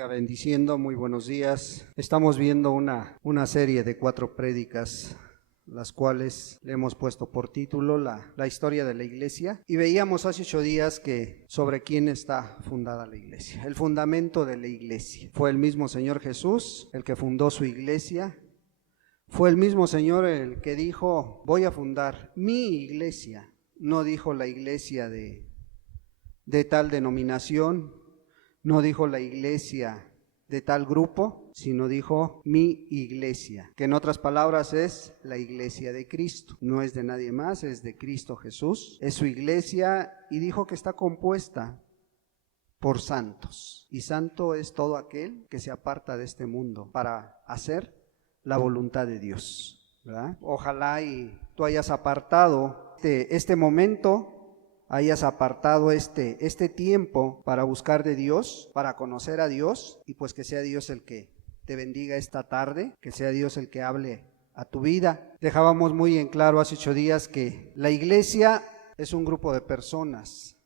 siga bendiciendo. Muy buenos días. Estamos viendo una serie de 4 prédicas, las cuales le hemos puesto por título la historia de la iglesia, y veíamos hace 8 días que sobre quién está fundada la iglesia. El fundamento de la iglesia fue el mismo Señor Jesús, el que fundó su iglesia. Fue el mismo Señor el que dijo: voy a fundar mi iglesia. No dijo la iglesia de tal denominación, no dijo la iglesia de tal grupo, sino dijo mi iglesia, que en otras palabras es la iglesia de Cristo. No es de nadie más, es de Cristo Jesús, es su iglesia, y dijo que está compuesta por santos, y santo es todo aquel que se aparta de este mundo para hacer la voluntad de Dios, ¿verdad? Ojalá y tú hayas apartado este momento, hayas apartado este tiempo para buscar de Dios, para conocer a Dios, y pues que sea Dios el que te bendiga esta tarde, que sea Dios el que hable a tu vida. Dejábamos muy en claro hace 8 días que la iglesia es un grupo de personas,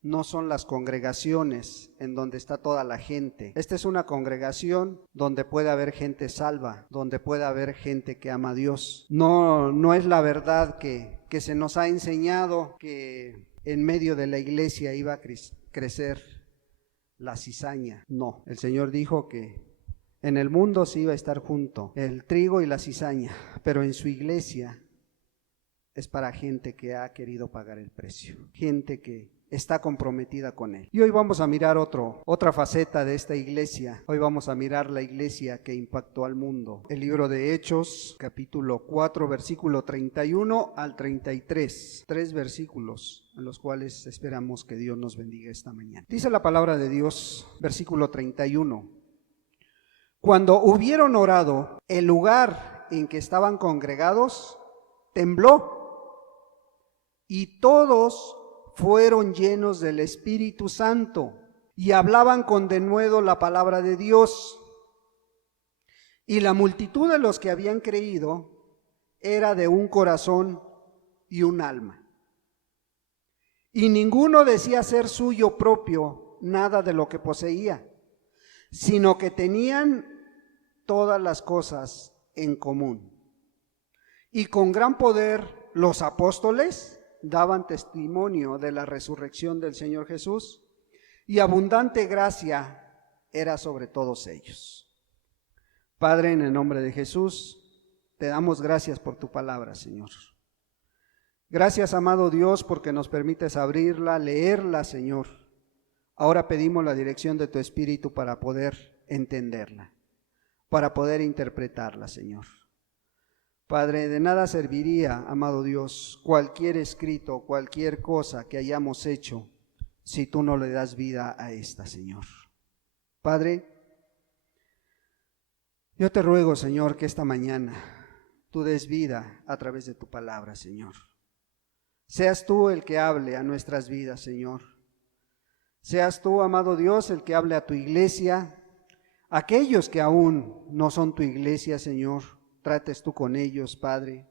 no son las congregaciones en donde está toda la gente. Esta es una congregación donde puede haber gente salva, donde puede haber gente que ama a Dios. No es la verdad que se nos ha enseñado que en medio de la iglesia iba a crecer la cizaña. No, el Señor dijo que en el mundo sí iba a estar junto el trigo y la cizaña, pero en su iglesia es para gente que ha querido pagar el precio, gente que está comprometida con Él. Y hoy vamos a mirar otra faceta de esta iglesia. Hoy vamos a mirar la iglesia que impactó al mundo. El libro de Hechos, capítulo 4, versículo 31 al 33. 3 versículos en los cuales esperamos que Dios nos bendiga esta mañana. Dice la palabra de Dios, versículo 31. Cuando hubieron orado, el lugar en que estaban congregados tembló, y todos fueron llenos del Espíritu Santo y hablaban con denuedo la palabra de Dios. Y la multitud de los que habían creído era de un corazón y un alma. Y ninguno decía ser suyo propio nada de lo que poseía, sino que tenían todas las cosas en común. Y con gran poder los apóstoles daban testimonio de la resurrección del Señor Jesús, y abundante gracia era sobre todos ellos. Padre, en el nombre de Jesús, te damos gracias por tu palabra, Señor. Gracias, amado Dios, porque nos permites abrirla, leerla, Señor. Ahora pedimos la dirección de tu Espíritu para poder entenderla, para poder interpretarla, Señor. Padre, de nada serviría, amado Dios, cualquier escrito, cualquier cosa que hayamos hecho, si tú no le das vida a esta, Señor. Padre, yo te ruego, Señor, que esta mañana tú des vida a través de tu palabra, Señor. Seas tú el que hable a nuestras vidas, Señor. Seas tú, amado Dios, el que hable a tu iglesia. Aquellos que aún no son tu iglesia, Señor, trates tú con ellos, Padre,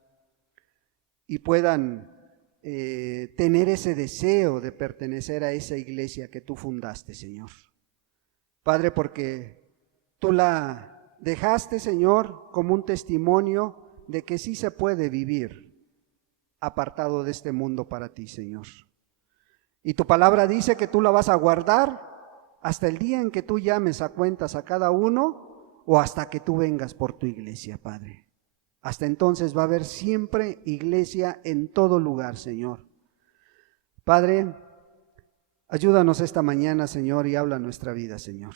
y puedan tener ese deseo de pertenecer a esa iglesia que tú fundaste, Señor. Padre, porque tú la dejaste, Señor, como un testimonio de que sí se puede vivir apartado de este mundo para ti, Señor. Y tu palabra dice que tú la vas a guardar hasta el día en que tú llames a cuentas a cada uno, o hasta que tú vengas por tu iglesia, Padre. Hasta entonces va a haber siempre iglesia en todo lugar, Señor. Padre, ayúdanos esta mañana, Señor, y habla nuestra vida, Señor.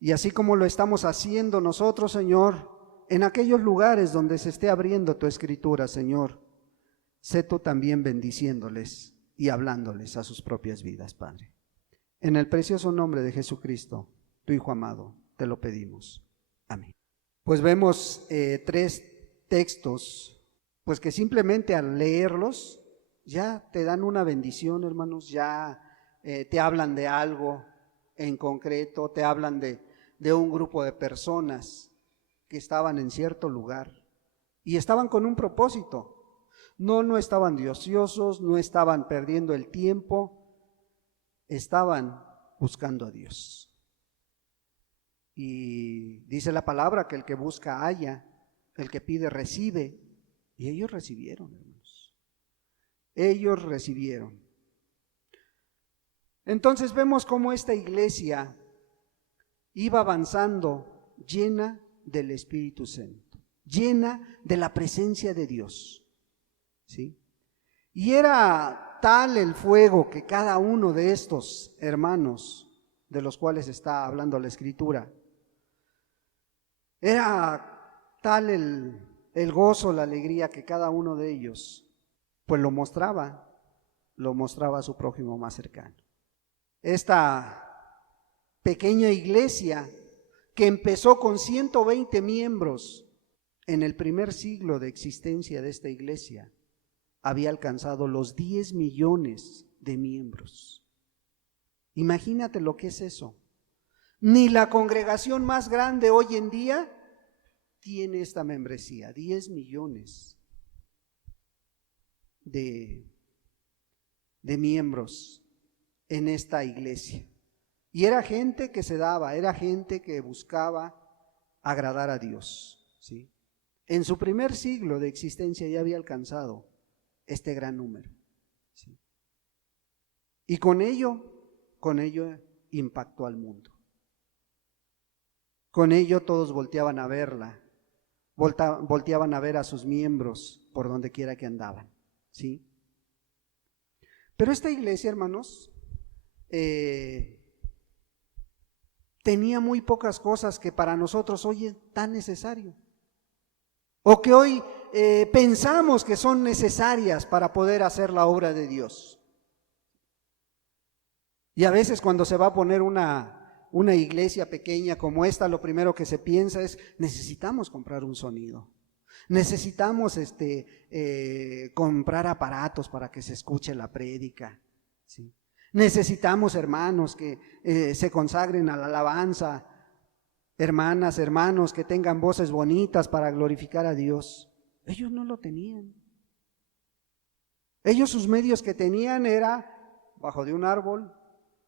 Y así como lo estamos haciendo nosotros, Señor, en aquellos lugares donde se esté abriendo tu escritura, Señor, sé tú también bendiciéndoles y hablándoles a sus propias vidas, Padre. En el precioso nombre de Jesucristo, tu Hijo amado, te lo pedimos. Amén. Pues vemos 3 textos, pues que simplemente al leerlos ya te dan una bendición, hermanos, ya te hablan de algo en concreto, te hablan de un grupo de personas que estaban en cierto lugar y estaban con un propósito. No estaban de ociosos, no estaban perdiendo el tiempo, estaban buscando a Dios. Y dice la palabra que el que busca halla, el que pide recibe. Y ellos recibieron, hermanos. Ellos recibieron. Entonces vemos cómo esta iglesia iba avanzando llena del Espíritu Santo, llena de la presencia de Dios, ¿sí? Y era tal el fuego que cada uno de estos hermanos de los cuales está hablando la Escritura, era tal el gozo, la alegría que cada uno de ellos pues lo mostraba a su prójimo más cercano. Esta pequeña iglesia que empezó con 120 miembros en el primer siglo de existencia de esta iglesia, había alcanzado los 10 millones de miembros. Imagínate lo que es eso. Ni la congregación más grande hoy en día tiene esta membresía, 10 millones de miembros en esta iglesia. Y era gente que se daba, era gente que buscaba agradar a Dios, ¿sí? En su primer siglo de existencia ya había alcanzado este gran número, ¿sí? Y con ello impactó al mundo. Con ello todos volteaban a verla, volteaban a ver a sus miembros por donde quiera que andaban, ¿sí? Pero esta iglesia, hermanos, tenía muy pocas cosas que para nosotros hoy es tan necesario, o que hoy pensamos que son necesarias para poder hacer la obra de Dios. Y a veces cuando se va a poner una iglesia pequeña como esta, lo primero que se piensa es: necesitamos comprar un sonido, necesitamos comprar aparatos para que se escuche la prédica, ¿sí? Necesitamos hermanos que se consagren a la alabanza, hermanas, hermanos que tengan voces bonitas para glorificar a Dios. Ellos no lo tenían. Ellos, sus medios que tenían era bajo de un árbol,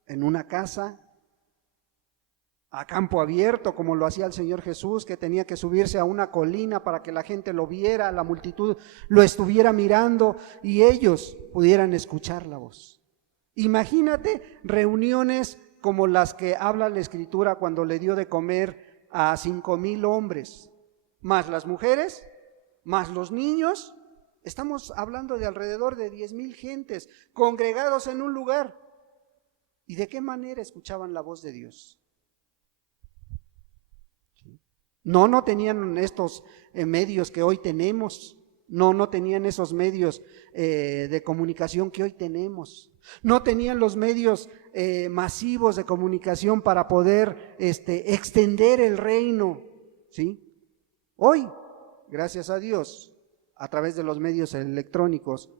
en una casa, a campo abierto, como lo hacía el Señor Jesús, que tenía que subirse a una colina para que la gente lo viera, la multitud lo estuviera mirando y ellos pudieran escuchar la voz. Imagínate reuniones como las que habla la Escritura cuando le dio de comer a 5,000 hombres, más las mujeres, más los niños. Estamos hablando de alrededor de 10,000 gentes congregados en un lugar. ¿Y de qué manera escuchaban la voz de Dios? No tenían estos medios que hoy tenemos. No tenían esos medios de comunicación que hoy tenemos. No tenían los medios masivos de comunicación para poder extender el reino, ¿sí? Hoy, gracias a Dios, a través de los medios electrónicos,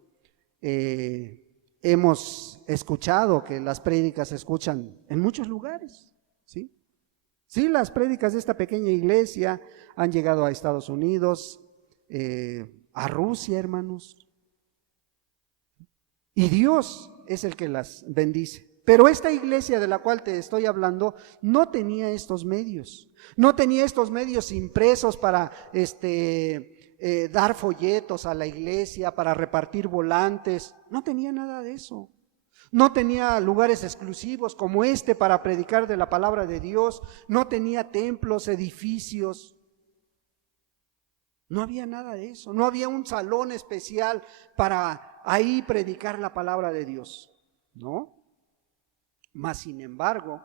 hemos escuchado que las prédicas se escuchan en muchos lugares, ¿sí? Sí, las prédicas de esta pequeña iglesia han llegado a Estados Unidos, a Rusia, hermanos. Y Dios es el que las bendice. Pero esta iglesia de la cual te estoy hablando no tenía estos medios. No tenía estos medios impresos para dar folletos a la iglesia, para repartir volantes. No tenía nada de eso. No tenía lugares exclusivos como para predicar de la palabra de Dios. No tenía templos, edificios. No había nada de eso. No había un salón especial para ahí predicar la palabra de Dios, ¿no? Mas sin embargo,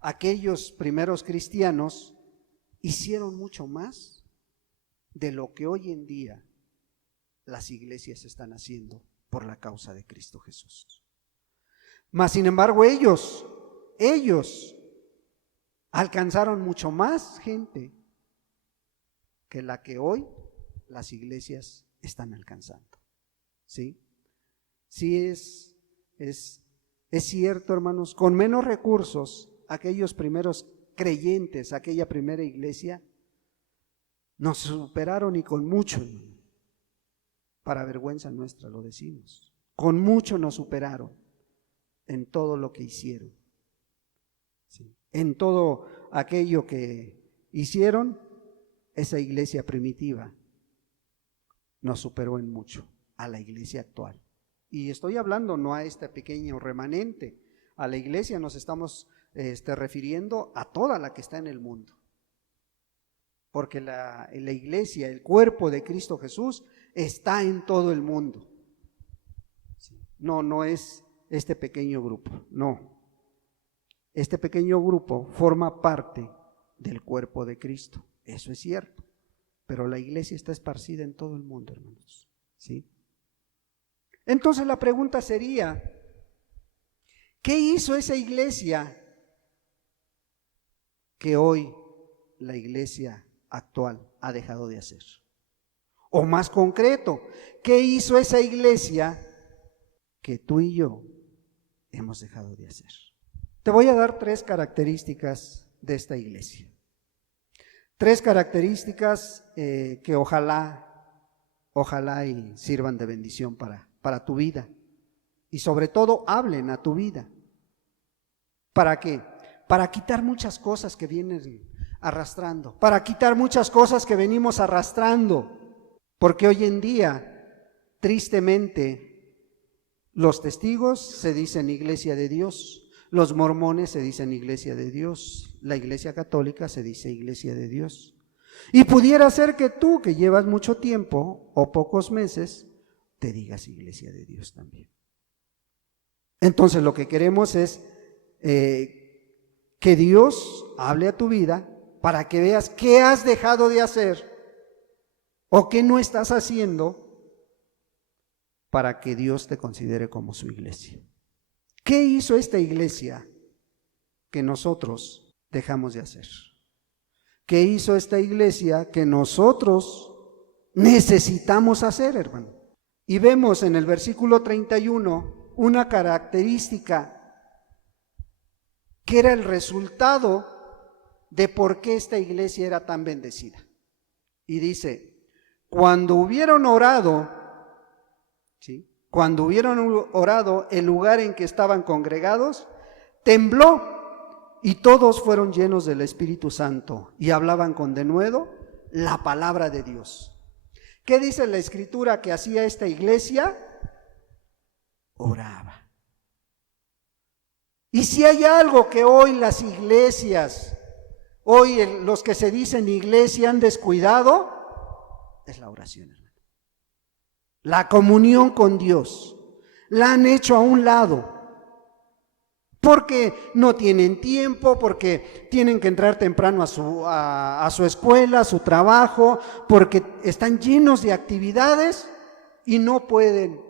aquellos primeros cristianos hicieron mucho más de lo que hoy en día las iglesias están haciendo por la causa de Cristo Jesús. Mas sin embargo, ellos alcanzaron mucho más gente que la que hoy las iglesias están alcanzando. ¿Sí? Sí es cierto, hermanos, con menos recursos, aquellos primeros creyentes, aquella primera iglesia, nos superaron y con mucho, para vergüenza nuestra lo decimos, con mucho nos superaron en todo lo que hicieron, ¿sí? En todo aquello que hicieron, esa iglesia primitiva nos superó en mucho a la iglesia actual. Y estoy hablando no a este pequeño remanente, a la iglesia nos estamos refiriendo a toda la que está en el mundo. Porque la iglesia, el cuerpo de Cristo Jesús, está en todo el mundo. No es este pequeño grupo, no. Este pequeño grupo forma parte del cuerpo de Cristo, eso es cierto. Pero la iglesia está esparcida en todo el mundo, hermanos. ¿Sí? Entonces la pregunta sería, ¿qué hizo esa iglesia que hoy la iglesia actual ha dejado de hacer? O más concreto, ¿qué hizo esa iglesia que tú y yo hemos dejado de hacer? Te voy a dar 3 características de esta iglesia. 3 características que ojalá y sirvan de bendición para tu vida. Y sobre todo hablen a tu vida. ¿Para qué? Para quitar muchas cosas que vienen arrastrando, para quitar muchas cosas que venimos arrastrando, porque hoy en día, tristemente, los testigos se dicen iglesia de Dios, los mormones se dicen iglesia de Dios, la iglesia católica se dice iglesia de Dios. Y pudiera ser que tú, que llevas mucho tiempo o pocos meses, te digas iglesia de Dios también. Entonces lo que queremos es que Dios hable a tu vida para que veas qué has dejado de hacer o qué no estás haciendo para que Dios te considere como su iglesia. ¿Qué hizo esta iglesia que nosotros dejamos de hacer? ¿Qué hizo esta iglesia que nosotros necesitamos hacer, hermano? Y vemos en el versículo 31 una característica que era el resultado de por qué esta iglesia era tan bendecida. Y dice, cuando hubieron orado, ¿sí? Cuando hubieron orado, el lugar en que estaban congregados tembló y todos fueron llenos del Espíritu Santo y hablaban con denuedo la palabra de Dios. ¿Qué dice la Escritura que hacía esta iglesia? Oraba. Y si hay algo que hoy las iglesias, hoy los que se dicen iglesia han descuidado, es la oración, hermano. La comunión con Dios. La han hecho a un lado. Porque no tienen tiempo, porque tienen que entrar temprano a su escuela, a su trabajo, porque están llenos de actividades y no pueden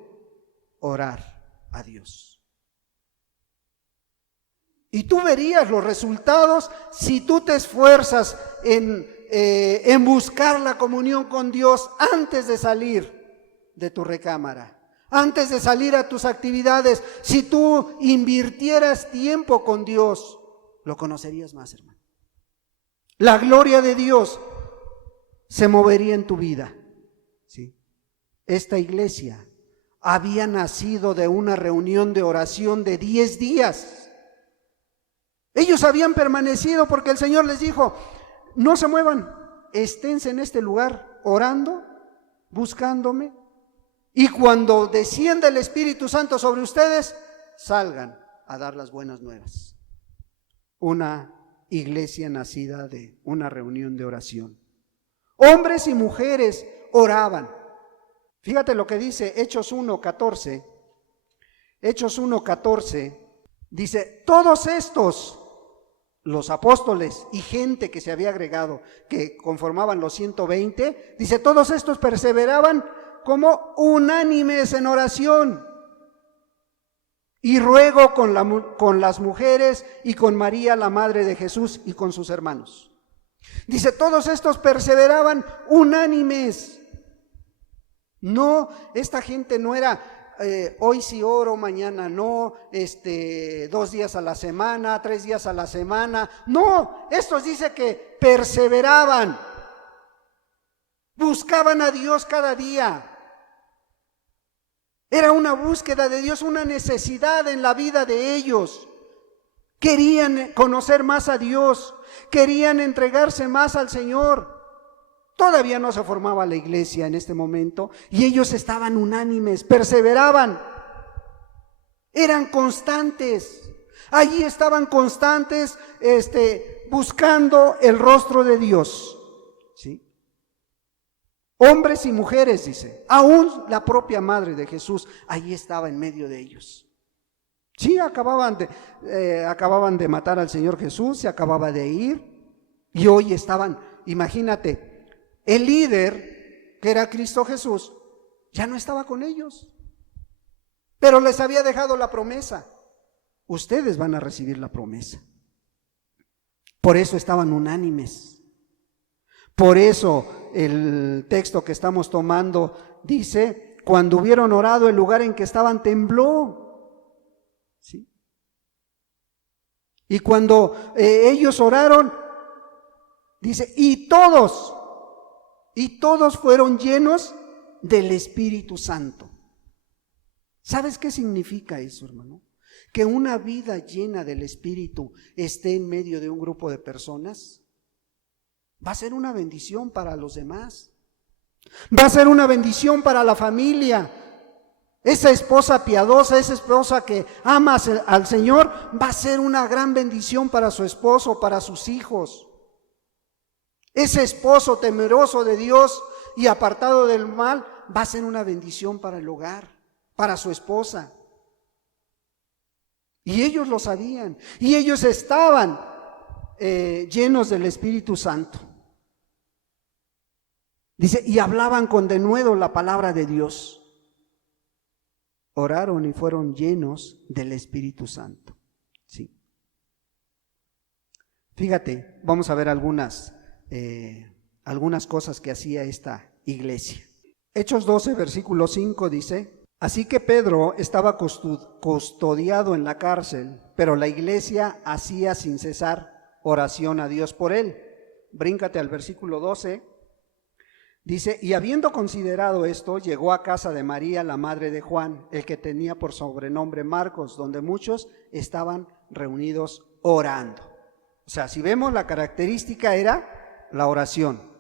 orar a Dios. Y tú verías los resultados si tú te esfuerzas en buscar la comunión con Dios antes de salir de tu recámara. Antes de salir a tus actividades, si tú invirtieras tiempo con Dios, lo conocerías más, hermano. La gloria de Dios se movería en tu vida. ¿Sí? Esta iglesia había nacido de una reunión de oración de 10 días. Ellos habían permanecido porque el Señor les dijo, no se muevan, esténse en este lugar orando, buscándome. Y cuando descienda el Espíritu Santo sobre ustedes, salgan a dar las buenas nuevas. Una iglesia nacida de una reunión de oración. Hombres y mujeres oraban. Fíjate lo que dice Hechos 1:14. Hechos 1:14 dice, todos estos, los apóstoles y gente que se había agregado, que conformaban los 120, dice, todos estos perseveraban como unánimes en oración y ruego con las mujeres y con María, la madre de Jesús, y con sus hermanos. Dice, todos estos perseveraban unánimes. No, esta gente no era hoy sí oro, mañana no, 2 días a la semana, 3 días a la semana. No, estos dice que perseveraban, buscaban a Dios cada día. Era una búsqueda de Dios, una necesidad en la vida de ellos. Querían conocer más a Dios, querían entregarse más al Señor. Todavía no se formaba la iglesia en este momento y ellos estaban unánimes, perseveraban, eran constantes. Allí estaban constantes, buscando el rostro de Dios, ¿sí? Hombres y mujeres, dice, aún la propia madre de Jesús, allí estaba en medio de ellos. Sí, acababan de matar al Señor Jesús, se acababa de ir, y hoy estaban, imagínate, el líder, que era Cristo Jesús, ya no estaba con ellos, pero les había dejado la promesa. Ustedes van a recibir la promesa. Por eso estaban unánimes. Por eso el texto que estamos tomando dice, cuando hubieron orado, el lugar en que estaban tembló. ¿Sí? Y cuando ellos oraron, dice, y todos fueron llenos del Espíritu Santo. ¿Sabes qué significa eso, hermano? Que una vida llena del Espíritu esté en medio de un grupo de personas, va a ser una bendición para los demás, va a ser una bendición para la familia. Esa esposa piadosa, esa esposa que ama al Señor, va a ser una gran bendición para su esposo, para sus hijos. Ese esposo temeroso de Dios y apartado del mal, va a ser una bendición para el hogar, para su esposa. Y ellos lo sabían, y ellos estaban llenos del Espíritu Santo. Dice, y hablaban con denuedo la palabra de Dios. Oraron y fueron llenos del Espíritu Santo. Sí. Fíjate, vamos a ver algunas cosas que hacía esta iglesia. Hechos 12, versículo 5 dice, así que Pedro estaba custodiado en la cárcel, pero la iglesia hacía sin cesar oración a Dios por él. Bríncate al versículo 12. Dice, y habiendo considerado esto, llegó a casa de María, la madre de Juan, el que tenía por sobrenombre Marcos, donde muchos estaban reunidos orando. O sea, si vemos, la característica era la oración.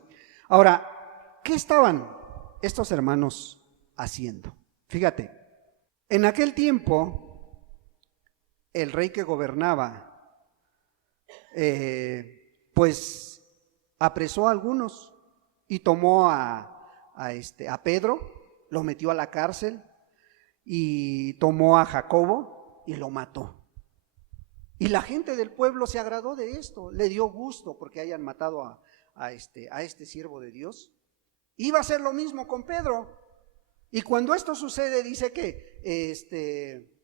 Ahora, ¿qué estaban estos hermanos haciendo? Fíjate, en aquel tiempo, el rey que gobernaba, pues apresó a algunos y tomó a Pedro, lo metió a la cárcel, y tomó a Jacobo y lo mató. Y la gente del pueblo se agradó de esto, le dio gusto porque hayan matado a este siervo de Dios. Iba a hacer lo mismo con Pedro. Y cuando esto sucede, dice que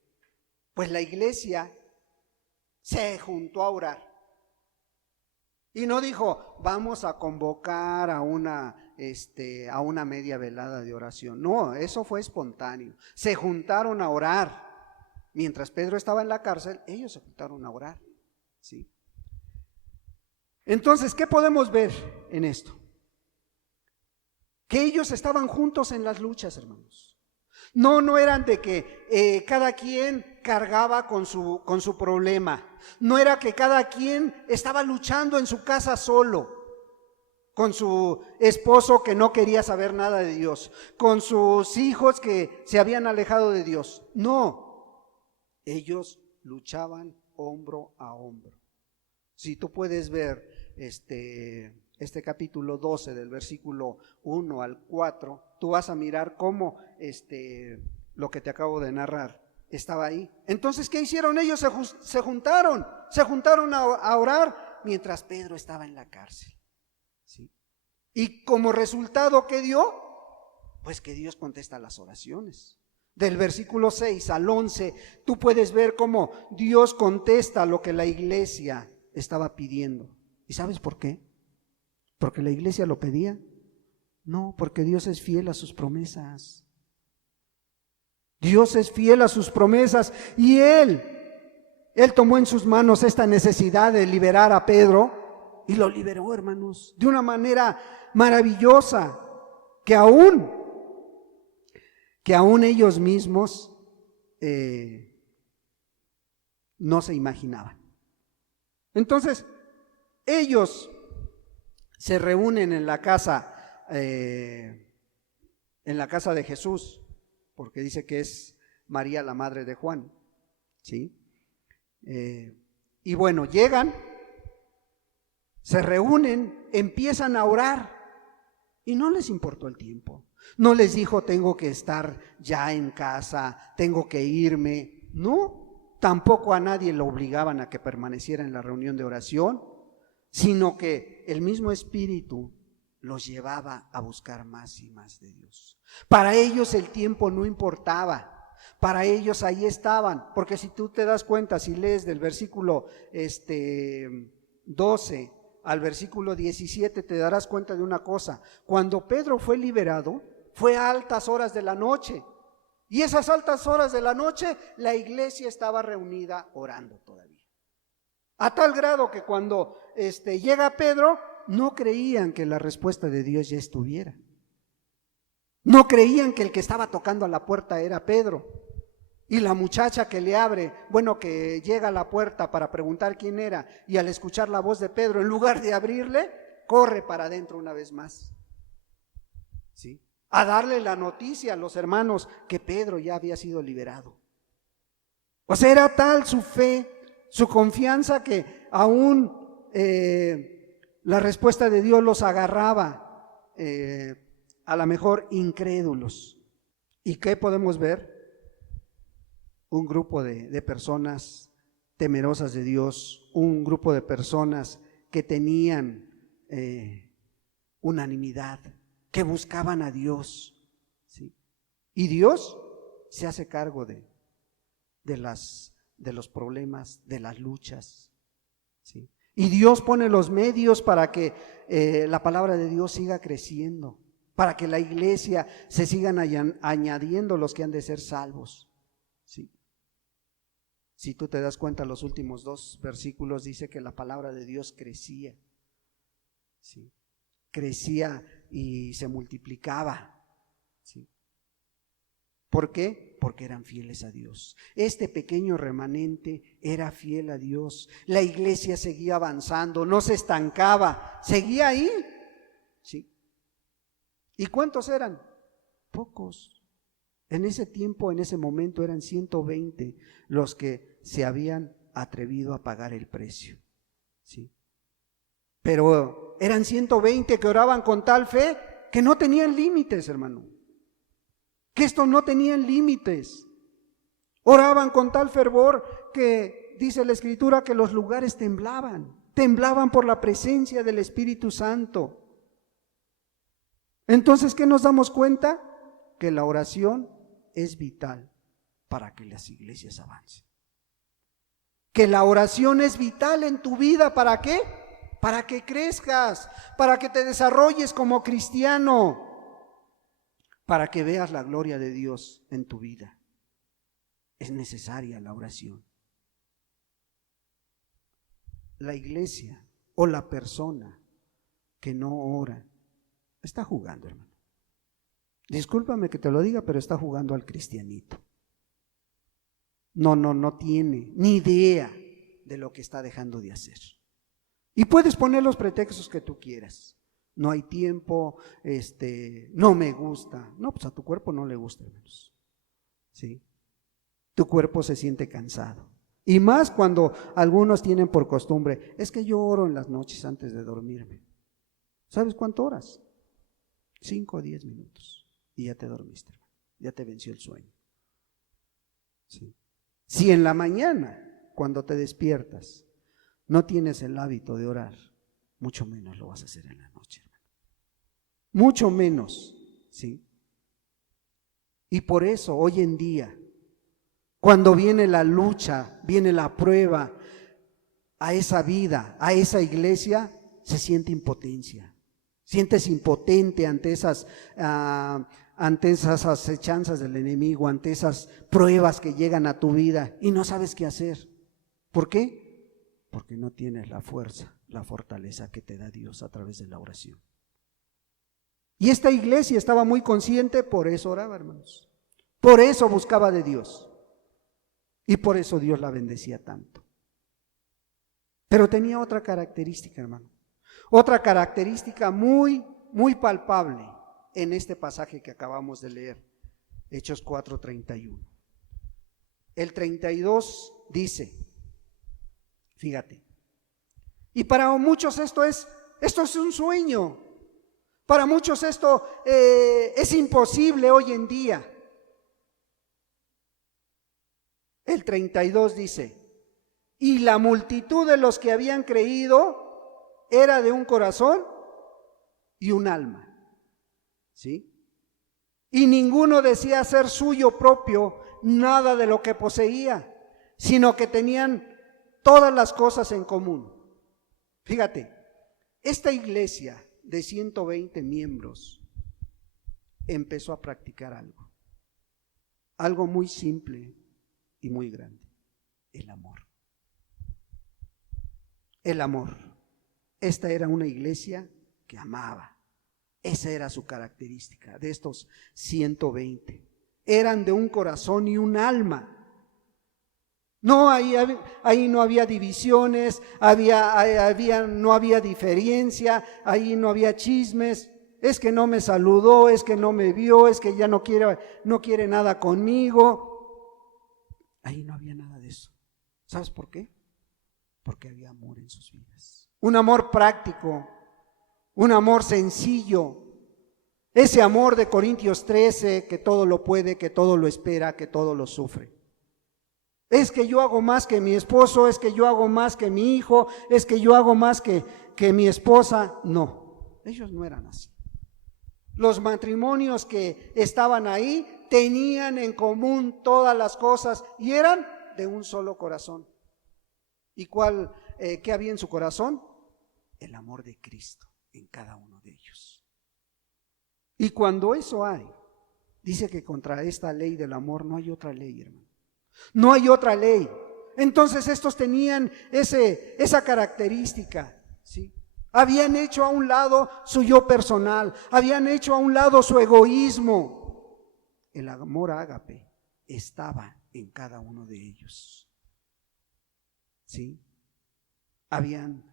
pues la iglesia se juntó a orar. Y no dijo, vamos a convocar a una media velada de oración. No, eso fue espontáneo. Se juntaron a orar. Mientras Pedro estaba en la cárcel, ellos se juntaron a orar. ¿Sí? Entonces, ¿qué podemos ver en esto? Que ellos estaban juntos en las luchas, hermanos. No eran de que cada quien cargaba con su problema. No era que cada quien estaba luchando en su casa solo, con su esposo que no quería saber nada de Dios, con sus hijos que se habían alejado de Dios. No, ellos luchaban hombro a hombro. Si tú puedes ver este capítulo 12 del versículo 1 al 4, tú vas a mirar cómo lo que te acabo de narrar estaba ahí. Entonces, ¿qué hicieron ellos? Se juntaron a orar mientras Pedro estaba en la cárcel. ¿Sí? Y como resultado, ¿qué dio? Pues que Dios contesta las oraciones. Del versículo 6 al 11, tú puedes ver cómo Dios contesta lo que la iglesia estaba pidiendo. ¿Y sabes por qué? ¿Porque la iglesia lo pedía? No, porque Dios es fiel a sus promesas. Dios es fiel a sus promesas y Él tomó en sus manos esta necesidad de liberar a Pedro y lo liberó, hermanos, de una manera maravillosa que aún ellos mismos no se imaginaban. Entonces, ellos se reúnen en la casa de Jesús, porque dice que es María la madre de Juan, ¿sí? Y bueno, llegan, se reúnen, empiezan a orar y no les importó el tiempo. No les dijo, tengo que estar ya en casa, tengo que irme. No, tampoco a nadie lo obligaban a que permaneciera en la reunión de oración, sino que el mismo Espíritu los llevaba a buscar más y más de Dios. Para ellos el tiempo no importaba. Para ellos ahí estaban, porque si tú te das cuenta, si lees del versículo 12 al versículo 17, te darás cuenta de una cosa. Cuando Pedro fue liberado, fue a altas horas de la noche, y esas altas horas de la noche la iglesia estaba reunida orando todavía. A tal grado que cuando llega Pedro, no creían que la respuesta de Dios ya estuviera. No creían que el que estaba tocando a la puerta era Pedro. Y la muchacha que le abre, que llega a la puerta para preguntar quién era, y al escuchar la voz de Pedro, en lugar de abrirle, corre para adentro una vez más, ¿sí? A darle la noticia a los hermanos que Pedro ya había sido liberado. O sea, era tal su fe, su confianza, que aún la respuesta de Dios los agarraba a lo mejor incrédulos. ¿Y qué podemos ver? Un grupo de personas temerosas de Dios, un grupo de personas que tenían unanimidad, que buscaban a Dios, ¿sí? Y Dios se hace cargo de los problemas, de las luchas, ¿sí? Y Dios pone los medios para que la palabra de Dios siga creciendo, para que la iglesia se sigan añadiendo los que han de ser salvos, ¿sí? Si tú te das cuenta, los últimos 2 versículos dice que la palabra de Dios crecía, ¿sí? Crecía y se multiplicaba, ¿sí? ¿Por qué? Porque eran fieles a Dios. Este pequeño remanente era fiel a Dios. La iglesia seguía avanzando, no se estancaba, seguía ahí, ¿sí? ¿Y cuántos eran? Pocos. En ese tiempo, en ese momento, eran 120 los que se habían atrevido a pagar el precio, ¿sí? Pero eran 120 que oraban con tal fe que no tenían límites, hermano. Que esto no tenían límites. Oraban con tal fervor que dice la Escritura que los lugares temblaban por la presencia del Espíritu Santo. Entonces, ¿qué nos damos cuenta? Que la oración es vital para que las iglesias avancen. Que la oración es vital en tu vida, ¿para qué? Para que crezcas, para que te desarrolles como cristiano, para que veas la gloria de Dios en tu vida. Es necesaria la oración. La iglesia o la persona que no ora está jugando, hermano. Discúlpame que te lo diga, pero está jugando al cristianito. No tiene ni idea de lo que está dejando de hacer. Y puedes poner los pretextos que tú quieras. No hay tiempo, no me gusta. No, pues a tu cuerpo no le gusta, hermanos. ¿Sí? Tu cuerpo se siente cansado. Y más cuando algunos tienen por costumbre, es que yo oro en las noches antes de dormirme. ¿Sabes cuánto oras? 5 o 10 minutos. Y ya te dormiste, hermano. Ya te venció el sueño. ¿Sí? Si en la mañana, cuando te despiertas, no tienes el hábito de orar, mucho menos lo vas a hacer en la noche, hermano. Mucho menos, ¿sí? Y por eso hoy en día, cuando viene la lucha, viene la prueba a esa vida, a esa iglesia, se siente impotencia. Sientes impotente ante esas acechanzas del enemigo, ante esas pruebas que llegan a tu vida y no sabes qué hacer. ¿Por qué? Porque no tienes la fuerza, la fortaleza que te da Dios a través de la oración. Y esta iglesia estaba muy consciente, por eso oraba, hermanos. Por eso buscaba de Dios. Y por eso Dios la bendecía tanto. Pero tenía otra característica, hermano. Otra característica muy, muy palpable en este pasaje que acabamos de leer, Hechos 4:31. El 32 dice, fíjate, y para muchos esto es un sueño. Para muchos esto es imposible hoy en día. El 32 dice, y la multitud de los que habían creído era de un corazón y un alma. ¿Sí? Y ninguno decía ser suyo propio nada de lo que poseía, sino que tenían todas las cosas en común. Fíjate, esta iglesia de 120 miembros empezó a practicar algo muy simple y muy grande: el amor. El amor. Esta era una iglesia que amaba. Esa era su característica de estos 120. Eran de un corazón y un alma. No, ahí no había divisiones, no había diferencia, ahí no había chismes. Es que no me saludó, es que no me vio, es que ya no quiere nada conmigo. Ahí no había nada de eso. ¿Sabes por qué? Porque había amor en sus vidas. Un amor práctico, un amor sencillo. Ese amor de Corintios 13, que todo lo puede, que todo lo espera, que todo lo sufre. Es que yo hago más que mi esposo, es que yo hago más que mi hijo, es que yo hago más que mi esposa. No, ellos no eran así. Los matrimonios que estaban ahí tenían en común todas las cosas y eran de un solo corazón. ¿Y qué había en su corazón? El amor de Cristo en cada uno de ellos. Y cuando eso hay, dice que contra esta ley del amor no hay otra ley, hermano. No hay otra ley. Entonces estos tenían esa característica, ¿sí? Habían hecho a un lado su yo personal, habían hecho a un lado su egoísmo. El amor ágape estaba en cada uno de ellos, ¿sí? Habían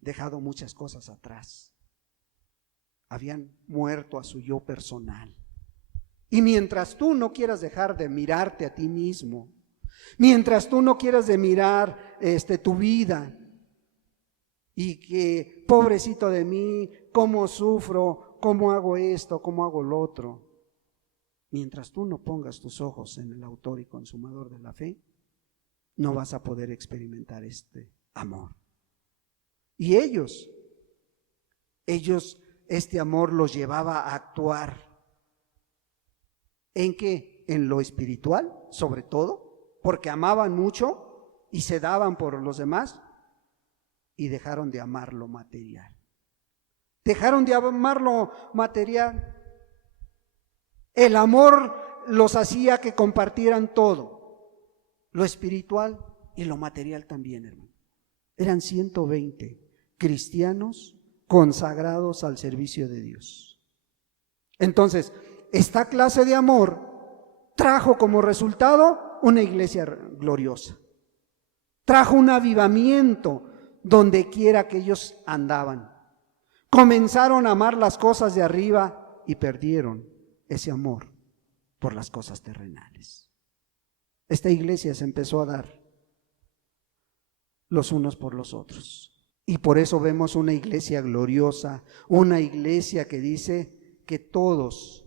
dejado muchas cosas atrás. Habían muerto a su yo personal. Y mientras tú no quieras dejar de mirarte a ti mismo, mientras tú no quieras de mirar tu vida y que pobrecito de mí, cómo sufro, cómo hago esto, cómo hago lo otro, mientras tú no pongas tus ojos en el autor y consumador de la fe, no vas a poder experimentar este amor. Y ellos, este amor los llevaba a actuar. ¿En qué? En lo espiritual, sobre todo, porque amaban mucho y se daban por los demás, y dejaron de amar lo material. Dejaron de amar lo material. El amor los hacía que compartieran todo, lo espiritual y lo material también, hermano. Eran 120 cristianos consagrados al servicio de Dios. Entonces, esta clase de amor trajo como resultado una iglesia gloriosa. Trajo un avivamiento donde quiera que ellos andaban. Comenzaron a amar las cosas de arriba y perdieron ese amor por las cosas terrenales. Esta iglesia se empezó a dar los unos por los otros. Y por eso vemos una iglesia gloriosa, una iglesia que dice que todos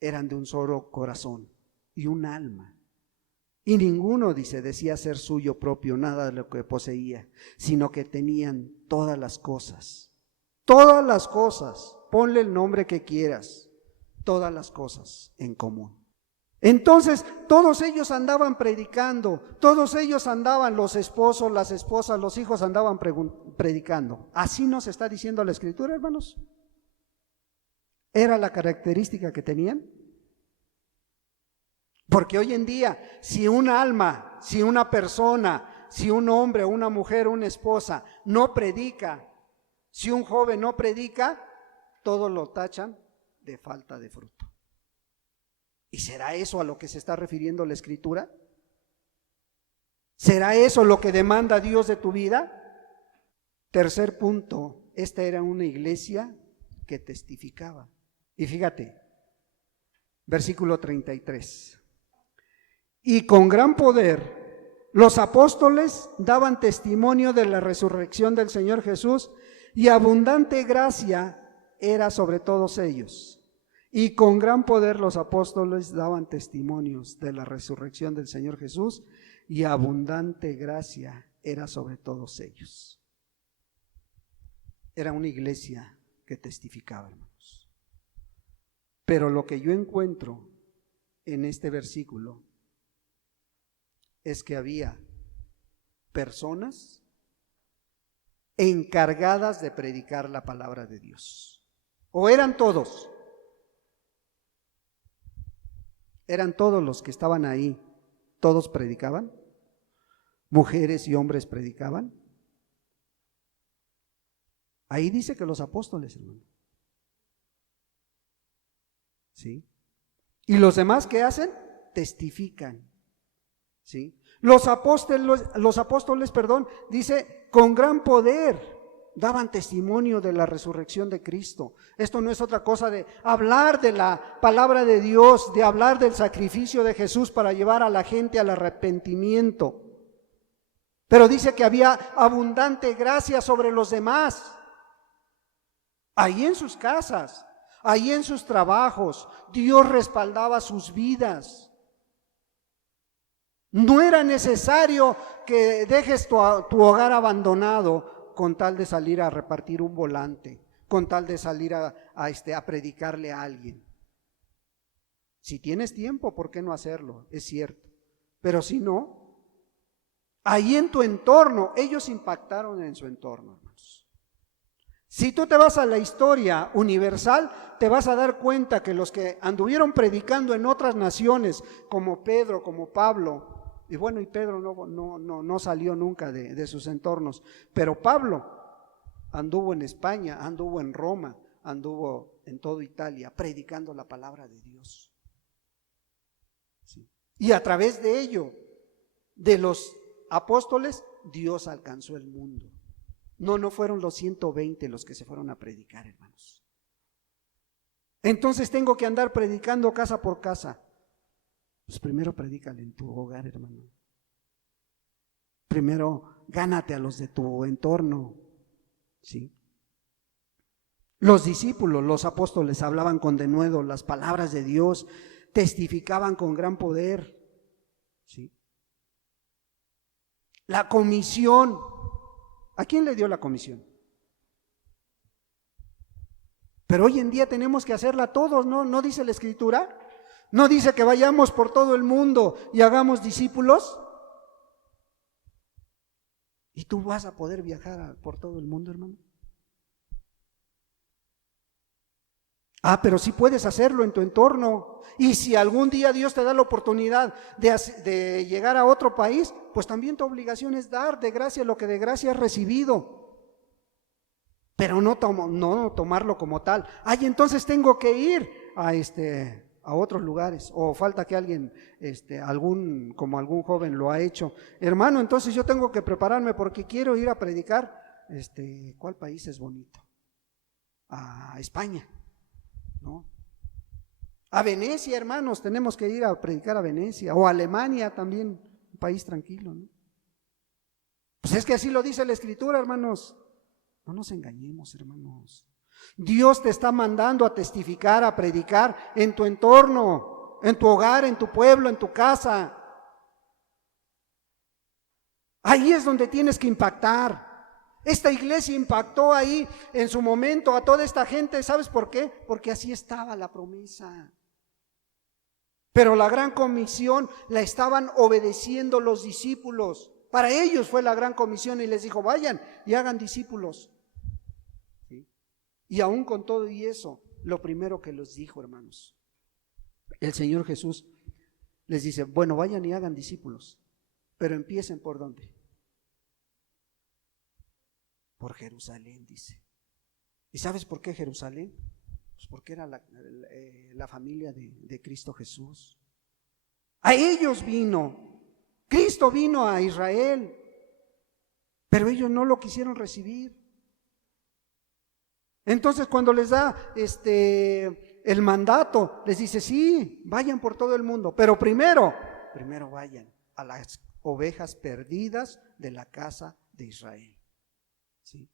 eran de un solo corazón y un alma. Y ninguno, decía ser suyo propio nada de lo que poseía, sino que tenían todas las cosas, ponle el nombre que quieras, todas las cosas en común. Entonces todos ellos andaban predicando, todos ellos andaban, los esposos, las esposas, los hijos andaban predicando. ¿Así nos está diciendo la Escritura, hermanos? ¿Era la característica que tenían? Porque hoy en día, si un alma, si una persona, si un hombre o una mujer, una esposa no predica, si un joven no predica, todos lo tachan de falta de fruto. ¿Y será eso a lo que se está refiriendo la Escritura? ¿Será eso lo que demanda Dios de tu vida? Tercer punto, esta era una iglesia que testificaba. Y fíjate, versículo 33. Y con gran poder los apóstoles daban testimonio de la resurrección del Señor Jesús, y abundante gracia era sobre todos ellos. Y con gran poder los apóstoles daban testimonios de la resurrección del Señor Jesús, y abundante gracia era sobre todos ellos. Era una iglesia que testificaba, hermanos. Pero lo que yo encuentro en este versículo es que había personas encargadas de predicar la palabra de Dios. ¿O eran todos? ¿Eran todos los que estaban ahí? ¿Todos predicaban? ¿Mujeres y hombres predicaban? Ahí dice que los apóstoles, hermano. ¿Sí? ¿Y los demás qué hacen? Testifican. ¿Sí? Los apóstoles, dice, con gran poder daban testimonio de la resurrección de Cristo. Esto no es otra cosa de hablar de la palabra de Dios, de hablar del sacrificio de Jesús para llevar a la gente al arrepentimiento. Pero dice que había abundante gracia sobre los demás. Ahí en sus casas, ahí en sus trabajos, Dios respaldaba sus vidas. No era necesario que dejes tu hogar abandonado con tal de salir a repartir un volante, con tal de salir a predicarle a alguien. Si tienes tiempo, ¿por qué no hacerlo? Es cierto. Pero si no, ahí en tu entorno, ellos impactaron en su entorno, hermanos. Si tú te vas a la historia universal, te vas a dar cuenta que los que anduvieron predicando en otras naciones, como Pedro, como Pablo, y bueno, y Pedro no salió nunca de sus entornos, pero Pablo anduvo en España, anduvo en Roma, anduvo en toda Italia, predicando la palabra de Dios. ¿Sí? Y a través de ello, de los apóstoles, Dios alcanzó el mundo. No fueron los 120 los que se fueron a predicar, hermanos. Entonces tengo que andar predicando casa por casa. Pues primero predícale en tu hogar, hermano. Primero gánate a los de tu entorno, ¿sí? Los discípulos, los apóstoles hablaban con denuedo las palabras de Dios, testificaban con gran poder, ¿sí? La comisión, ¿a quién le dio la comisión? Pero hoy en día tenemos que hacerla todos, ¿no dice la Escritura? ¿No dice que vayamos por todo el mundo y hagamos discípulos? ¿Y tú vas a poder viajar por todo el mundo, hermano? Pero sí puedes hacerlo en tu entorno. Y si algún día Dios te da la oportunidad de llegar a otro país, pues también tu obligación es dar de gracia lo que de gracia has recibido. Pero no tomarlo como tal. Entonces tengo que ir a otros lugares, o falta que alguien, como algún joven lo ha hecho. Hermano, entonces yo tengo que prepararme porque quiero ir a predicar, ¿cuál país es bonito? A España, ¿no? A Venecia, hermanos, tenemos que ir a predicar a Venecia, o a Alemania también, un país tranquilo, ¿no? Pues es que así lo dice la Escritura, hermanos. No nos engañemos, hermanos. Dios te está mandando a testificar, a predicar en tu entorno, en tu hogar, en tu pueblo, en tu casa. Ahí es donde tienes que impactar. Esta iglesia impactó ahí en su momento a toda esta gente. ¿Sabes por qué? Porque así estaba la promesa. Pero la gran comisión la estaban obedeciendo los discípulos. Para ellos fue la gran comisión y les dijo, vayan y hagan discípulos. Y aún con todo y eso, lo primero que les dijo, hermanos, el Señor Jesús les dice, bueno, vayan y hagan discípulos, pero empiecen ¿por dónde? Por Jerusalén, dice. ¿Y sabes por qué Jerusalén? Pues porque era la familia de Cristo Jesús. A ellos vino. Cristo vino a Israel, pero ellos no lo quisieron recibir. Entonces cuando les da el mandato, les dice, sí, vayan por todo el mundo, pero primero vayan a las ovejas perdidas de la casa de Israel. ¿Sí?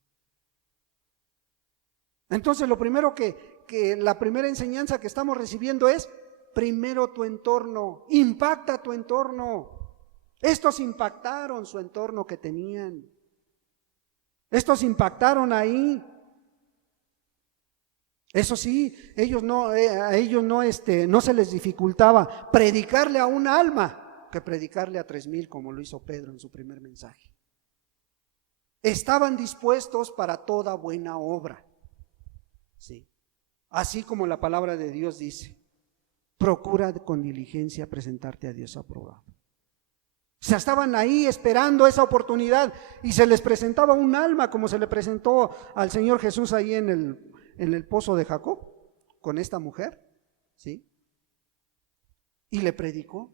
Entonces lo primero que la primera enseñanza que estamos recibiendo es, primero tu entorno, impacta tu entorno. Estos impactaron su entorno que tenían. Estos impactaron ahí. Eso sí, a ellos no se les dificultaba predicarle a un alma que predicarle a 3,000 como lo hizo Pedro en su primer mensaje. Estaban dispuestos para toda buena obra. Sí. Así como la palabra de Dios dice, procura con diligencia presentarte a Dios aprobado. O sea, estaban ahí esperando esa oportunidad y se les presentaba un alma como se le presentó al Señor Jesús ahí en el pozo de Jacob con esta mujer, ¿sí? Y le predicó.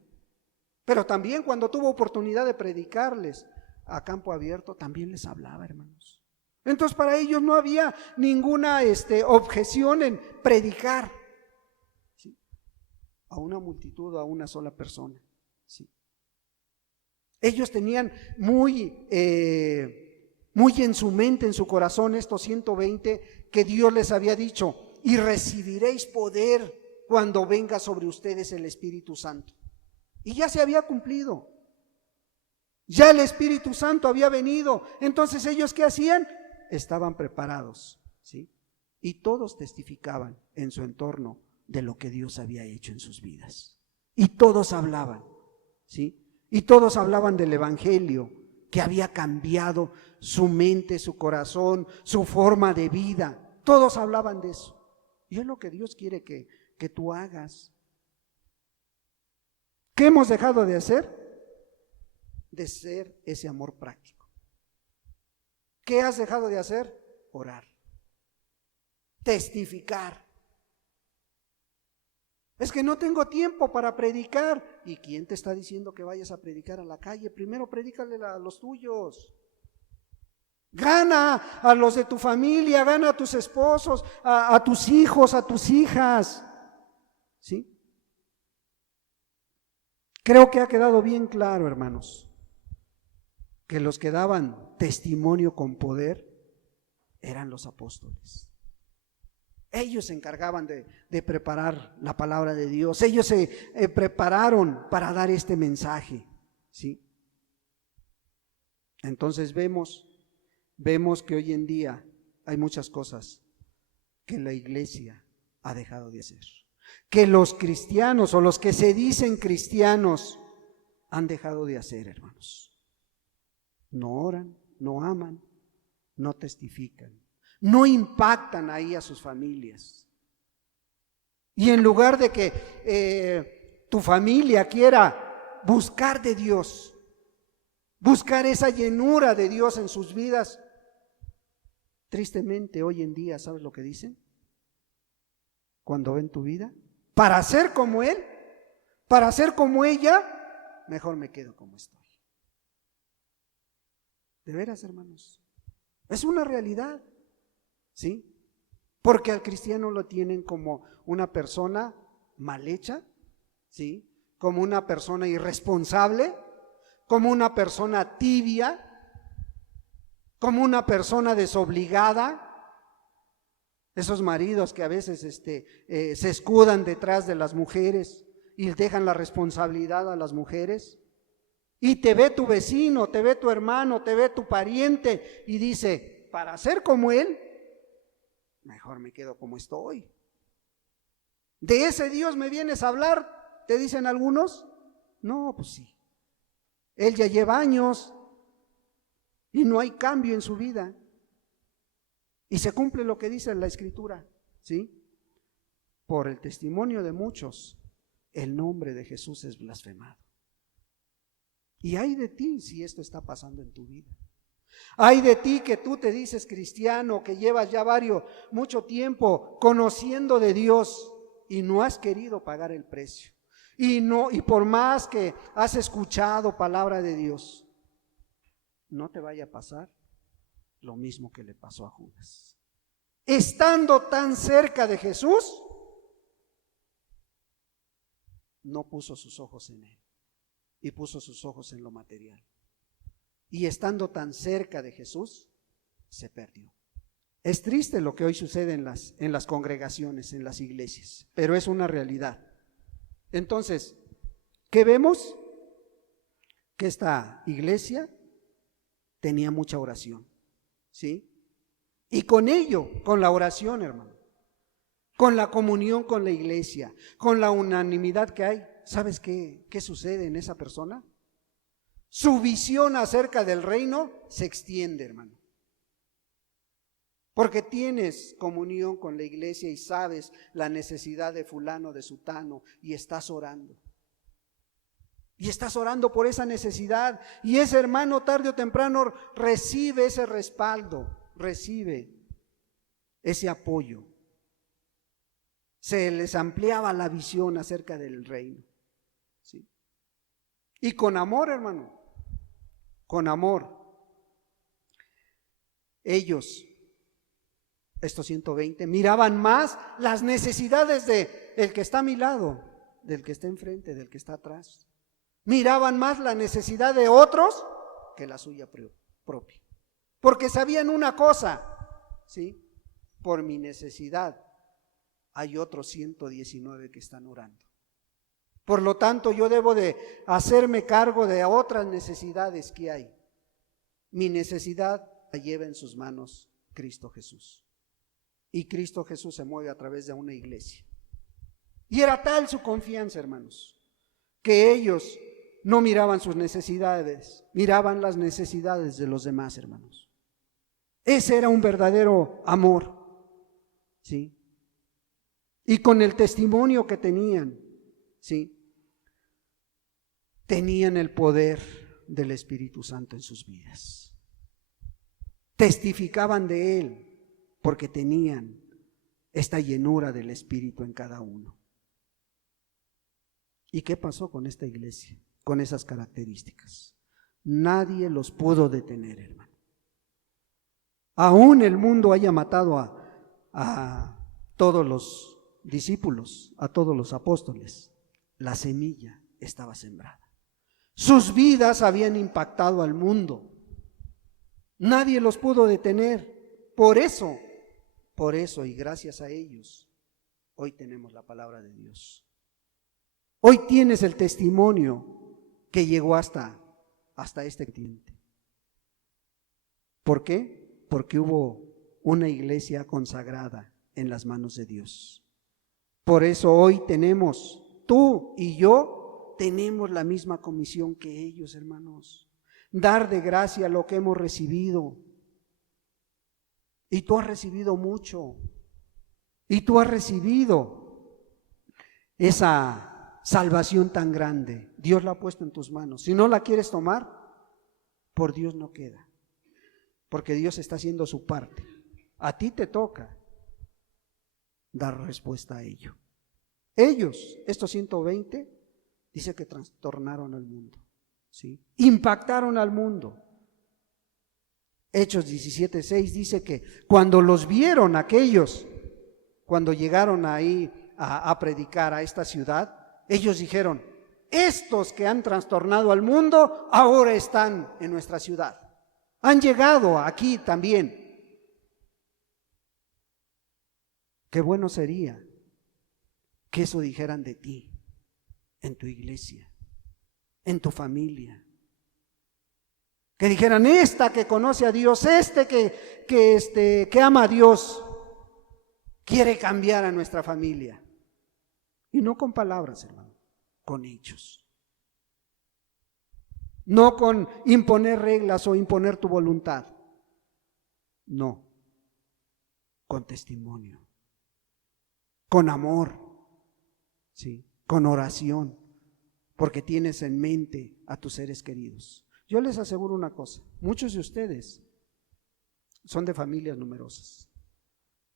Pero también cuando tuvo oportunidad de predicarles a campo abierto, también les hablaba, hermanos. Entonces para ellos no había ninguna objeción en predicar, ¿sí? A una multitud, a una sola persona, ¿sí? Ellos tenían muy en su mente, en su corazón, estos 120 que Dios les había dicho, y recibiréis poder cuando venga sobre ustedes el Espíritu Santo. Y ya se había cumplido. Ya el Espíritu Santo había venido. Entonces ellos, ¿qué hacían? Estaban preparados, ¿sí? Y todos testificaban en su entorno de lo que Dios había hecho en sus vidas. Y todos hablaban, ¿sí? Y todos hablaban del Evangelio, que había cambiado su mente, su corazón, su forma de vida. Todos hablaban de eso. Y es lo que Dios quiere que tú hagas. ¿Qué hemos dejado de hacer? De ser ese amor práctico. ¿Qué has dejado de hacer? Orar. Testificar. Es que no tengo tiempo para predicar. ¿Y quién te está diciendo que vayas a predicar a la calle? Primero predícale a los tuyos. Gana a los de tu familia, gana a tus esposos, a tus hijos, a tus hijas. ¿Sí? Creo que ha quedado bien claro, hermanos, que los que daban testimonio con poder eran los apóstoles. Ellos se encargaban de preparar la palabra de Dios. Ellos se prepararon para dar este mensaje, ¿sí? Entonces vemos que hoy en día hay muchas cosas que la iglesia ha dejado de hacer, que los cristianos o los que se dicen cristianos han dejado de hacer, hermanos. No oran, no aman, no testifican, no impactan ahí a sus familias. Y en lugar de que tu familia quiera buscar de Dios, buscar esa llenura de Dios en sus vidas, tristemente hoy en día, ¿sabes lo que dicen? Cuando ven tu vida, para ser como él, para ser como ella, mejor me quedo como estoy. De veras, hermanos, es una realidad, ¿sí? Porque al cristiano lo tienen como una persona mal hecha, ¿sí? Como una persona irresponsable, como una persona tibia, como una persona desobligada. Esos maridos que a veces se escudan detrás de las mujeres y dejan la responsabilidad a las mujeres. Y te ve tu vecino, te ve tu hermano, te ve tu pariente y dice, para ser como él, mejor me quedo como estoy. ¿De ese Dios me vienes a hablar? ¿Te dicen algunos? No, pues sí. Él ya lleva años y no hay cambio en su vida. Y se cumple lo que dice la Escritura, ¿sí? Por el testimonio de muchos, el nombre de Jesús es blasfemado. Y hay de ti si esto está pasando en tu vida. Hay de ti que tú te dices cristiano, que llevas ya mucho tiempo conociendo de Dios y no has querido pagar el precio. Y por más que has escuchado palabra de Dios, no te vaya a pasar lo mismo que le pasó a Judas. Estando tan cerca de Jesús, no puso sus ojos en él y puso sus ojos en lo material. Y estando tan cerca de Jesús, se perdió. Es triste lo que hoy sucede en las congregaciones, en las iglesias, pero es una realidad. Entonces, ¿qué vemos? Que esta iglesia tenía mucha oración, ¿sí? Y con ello, con la oración, hermano, con la comunión con la iglesia, con la unanimidad que hay, ¿sabes qué sucede en esa persona? Su visión acerca del reino se extiende, hermano. Porque tienes comunión con la iglesia y sabes la necesidad de fulano, de sutano, y estás orando. Y estás orando por esa necesidad, y ese hermano tarde o temprano recibe ese respaldo, recibe ese apoyo. Se les ampliaba la visión acerca del reino, ¿sí? Y con amor, hermano, con amor, ellos, estos 120, miraban más las necesidades de el que está a mi lado, del que está enfrente, del que está atrás. Miraban más la necesidad de otros que la suya propia. Porque sabían una cosa, ¿sí? Por mi necesidad hay otros 119 que están orando. Por lo tanto, yo debo de hacerme cargo de otras necesidades que hay. Mi necesidad la lleva en sus manos Cristo Jesús. Y Cristo Jesús se mueve a través de una iglesia. Y era tal su confianza, hermanos, que ellos no miraban sus necesidades, miraban las necesidades de los demás, hermanos. Ese era un verdadero amor, ¿sí? Y con el testimonio que tenían, ¿sí? Tenían el poder del Espíritu Santo en sus vidas. Testificaban de Él porque tenían esta llenura del Espíritu en cada uno. ¿Y qué pasó con esta iglesia? Con esas características. Nadie los pudo detener, hermano. Aún el mundo haya matado a todos los discípulos, a todos los apóstoles, la semilla estaba sembrada. Sus vidas habían impactado al mundo. Nadie los pudo detener. Por eso y gracias a ellos, hoy tenemos la palabra de Dios. Hoy tienes el testimonio que llegó hasta este cliente. ¿Por qué? Porque hubo una iglesia consagrada en las manos de Dios. Por eso hoy tenemos, tú y yo, tenemos la misma comisión que ellos, hermanos. Dar de gracia lo que hemos recibido. Y tú has recibido mucho. Y tú has recibido esa salvación tan grande. Dios la ha puesto en tus manos. Si no la quieres tomar, por Dios no queda. Porque Dios está haciendo su parte. A ti te toca dar respuesta a ello. Ellos, estos 120, dice que trastornaron al mundo, ¿sí? Impactaron al mundo. Hechos 17:6 dice que cuando los vieron aquellos, cuando llegaron ahí a predicar a esta ciudad, ellos dijeron, estos que han trastornado al mundo ahora están en nuestra ciudad. Han llegado aquí también. Qué bueno sería que eso dijeran de ti, en tu iglesia, en tu familia. Que dijeran, esta que conoce a Dios, que ama a Dios, quiere cambiar a nuestra familia. Y no con palabras, hermano, con hechos. No con imponer reglas o imponer tu voluntad. No, con testimonio, con amor, ¿sí? Con oración, porque tienes en mente a tus seres queridos. Yo les aseguro una cosa, muchos de ustedes son de familias numerosas.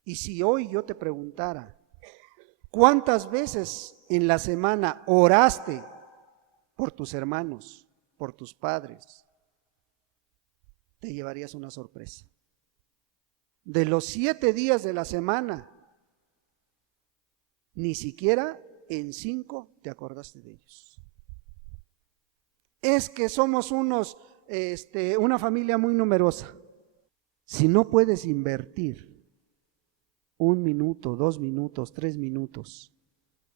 Y si hoy yo te preguntara, ¿Cuántas veces en la semana oraste por tus hermanos, por tus padres? Te llevarías una sorpresa. De los 7 días de la semana, ni siquiera en 5 te acordaste de ellos. Es que somos una familia muy numerosa. Si no puedes invertir 1 minuto, 2 minutos, 3 minutos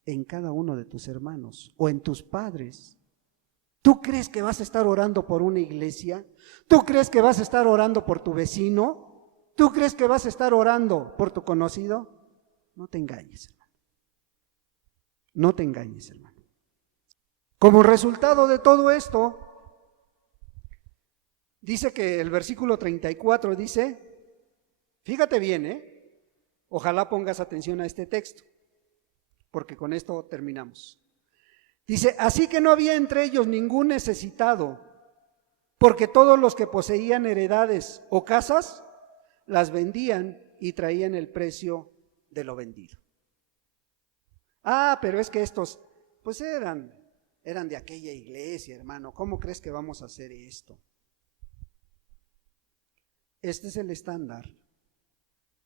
en cada uno de tus hermanos o en tus padres, ¿tú crees que vas a estar orando por una iglesia? ¿Tú crees que vas a estar orando por tu vecino? ¿Tú crees que vas a estar orando por tu conocido? No te engañes, hermano. No te engañes, hermano. Como resultado de todo esto, dice que el versículo 34 dice, fíjate bien, ojalá pongas atención a este texto, porque con esto terminamos. Dice, así que no había entre ellos ningún necesitado, porque todos los que poseían heredades o casas, las vendían y traían el precio de lo vendido. Pero es que estos, pues eran de aquella iglesia, hermano. ¿Cómo crees que vamos a hacer esto? Este es el estándar.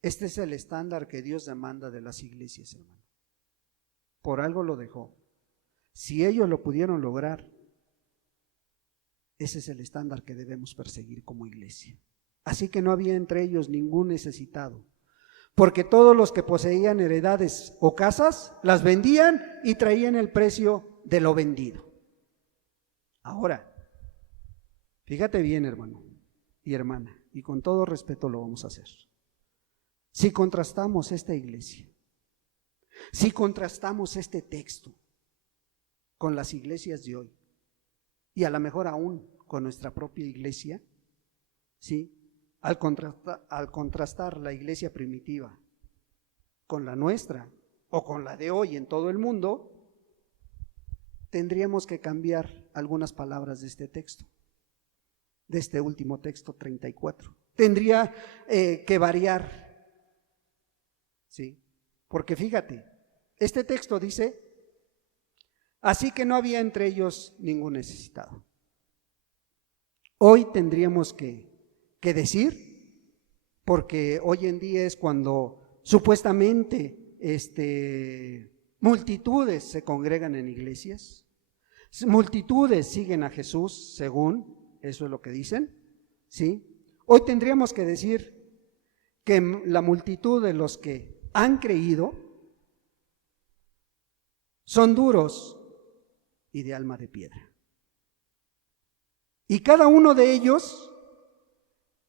Este es el estándar que Dios demanda de las iglesias, hermano. Por algo lo dejó. Si ellos lo pudieron lograr, ese es el estándar que debemos perseguir como iglesia. Así que no había entre ellos ningún necesitado, porque todos los que poseían heredades o casas, las vendían y traían el precio de lo vendido. Ahora, fíjate bien, hermano y hermana, y con todo respeto lo vamos a hacer. Si contrastamos esta iglesia, si contrastamos este texto con las iglesias de hoy, y a lo mejor aún con nuestra propia iglesia, ¿sí? Al contrastar la iglesia primitiva con la nuestra o con la de hoy en todo el mundo, tendríamos que cambiar algunas palabras de este texto, de este último texto 34. Tendría que variar, ¿sí? Porque fíjate, este texto dice, así que no había entre ellos ningún necesitado. Hoy tendríamos que decir, porque hoy en día es cuando supuestamente multitudes se congregan en iglesias, multitudes siguen a Jesús, según eso es lo que dicen, ¿sí? Hoy tendríamos que decir que la multitud de los que han creído son duros y de alma de piedra. Y cada uno de ellos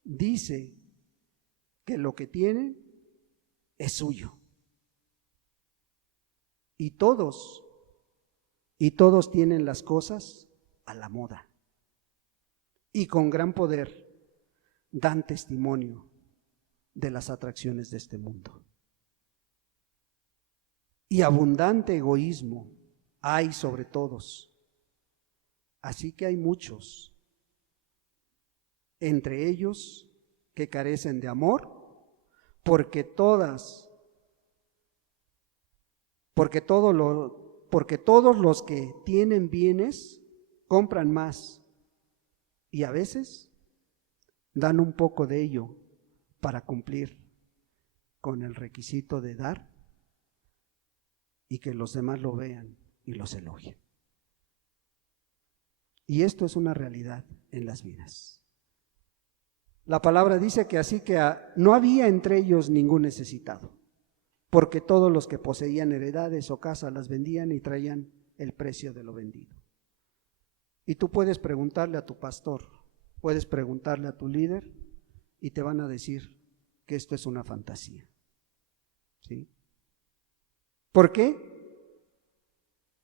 dice que lo que tienen es suyo. Y todos tienen las cosas a la moda. Y con gran poder dan testimonio de las atracciones de este mundo. Y abundante egoísmo hay sobre todos. Así que hay muchos entre ellos que carecen de amor, porque todos los que tienen bienes compran más y a veces dan un poco de ello para cumplir con el requisito de dar y que los demás lo vean y los elogien. Y esto es una realidad en las vidas. La palabra dice que así que no había entre ellos ningún necesitado, porque todos los que poseían heredades o casas las vendían y traían el precio de lo vendido. Y tú puedes preguntarle a tu pastor, puedes preguntarle a tu líder y te van a decir que esto es una fantasía. ¿Sí? ¿Por qué?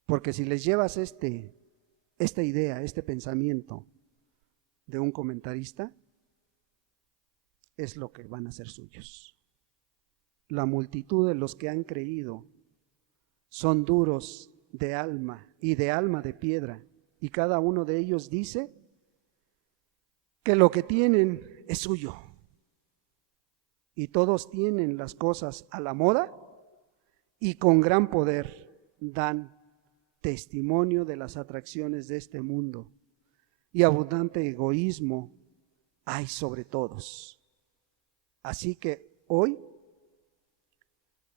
Porque si les llevas esta idea, este pensamiento de un comentarista, es lo que van a ser suyos. La multitud de los que han creído son duros de alma y de alma de piedra, y cada uno de ellos dice que lo que tienen es suyo. Y todos tienen las cosas a la moda y con gran poder dan testimonio de las atracciones de este mundo, y abundante egoísmo hay sobre todos. Así que hoy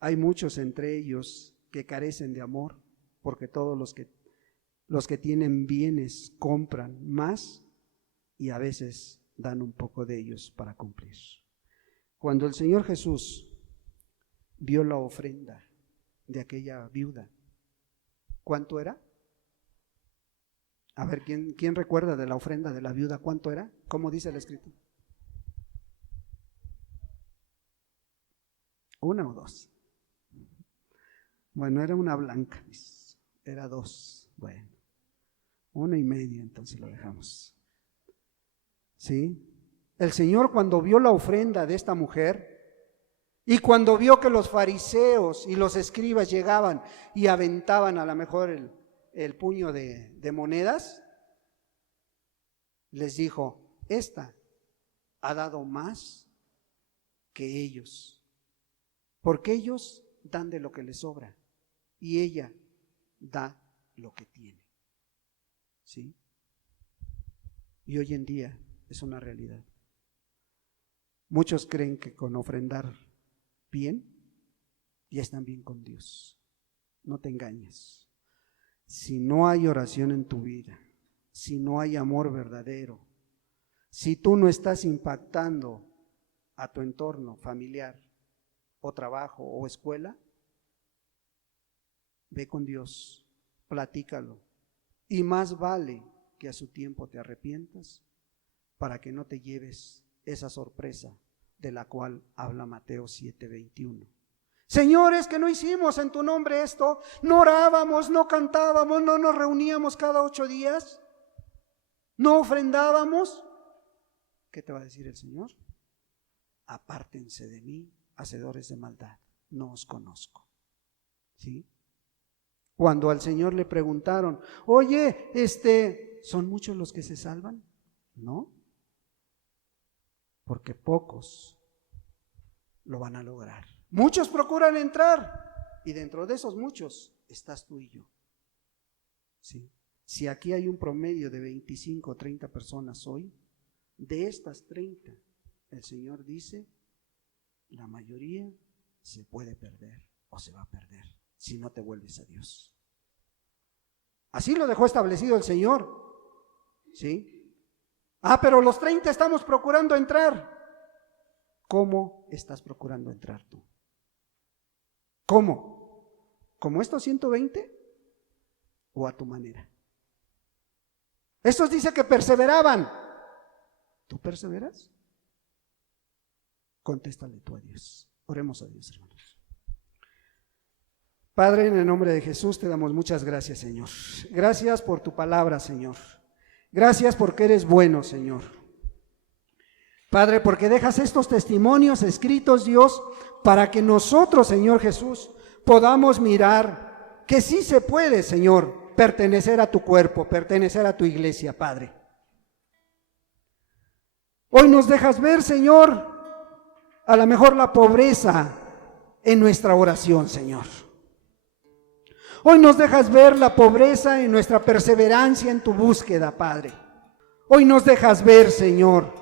hay muchos entre ellos que carecen de amor, porque todos los que tienen bienes compran más y a veces dan un poco de ellos para cumplir. Cuando el Señor Jesús vio la ofrenda de aquella viuda, ¿cuánto era? A ver, ¿quién recuerda de la ofrenda de la viuda? ¿Cuánto era? ¿Cómo dice la Escritura? ¿Una o dos? Bueno, era una blanca, era dos. Bueno, 1.5, entonces lo dejamos. ¿Sí? El Señor, cuando vio la ofrenda de esta mujer y cuando vio que los fariseos y los escribas llegaban y aventaban a lo mejor el puño de monedas, les dijo: esta ha dado más que ellos, porque ellos dan de lo que les sobra y ella da lo que tiene. ¿Sí? Y hoy en día es una realidad. Muchos creen que con ofrendar bien ya están bien con Dios. No te engañes. Si no hay oración en tu vida, si no hay amor verdadero, si tú no estás impactando a tu entorno familiar o trabajo o escuela, ve con Dios, platícalo, y más vale que a su tiempo te arrepientas para que no te lleves esa sorpresa de la cual habla Mateo 7:21. Señores, que no hicimos en tu nombre esto, no orábamos, no cantábamos, no nos reuníamos cada 8 días, no ofrendábamos. ¿Qué te va a decir el Señor? Apártense de mí, hacedores de maldad, no os conozco. ¿Sí? Cuando al Señor le preguntaron: oye, ¿son muchos los que se salvan? No, porque pocos lo van a lograr. Muchos procuran entrar y dentro de esos muchos estás tú y yo. ¿Sí? Si aquí hay un promedio de 25 o 30 personas hoy, de estas 30, el Señor dice, la mayoría se puede perder o se va a perder si no te vuelves a Dios. Así lo dejó establecido el Señor. ¿Sí? Pero los 30 estamos procurando entrar. ¿Cómo estás procurando entrar tú? ¿Cómo? ¿Como estos 120? ¿O a tu manera? Estos dice que perseveraban. ¿Tú perseveras? Contéstale tú a Dios. Oremos a Dios, hermanos. Padre, en el nombre de Jesús te damos muchas gracias, Señor. Gracias por tu palabra, Señor. Gracias porque eres bueno, Señor. Padre, porque dejas estos testimonios escritos, Dios, para que nosotros, Señor Jesús, podamos mirar que sí se puede, Señor, pertenecer a tu cuerpo, pertenecer a tu iglesia, Padre. Hoy nos dejas ver, Señor, a lo mejor la pobreza en nuestra oración, Señor. Hoy nos dejas ver la pobreza en nuestra perseverancia en tu búsqueda, Padre. Hoy nos dejas ver, Señor,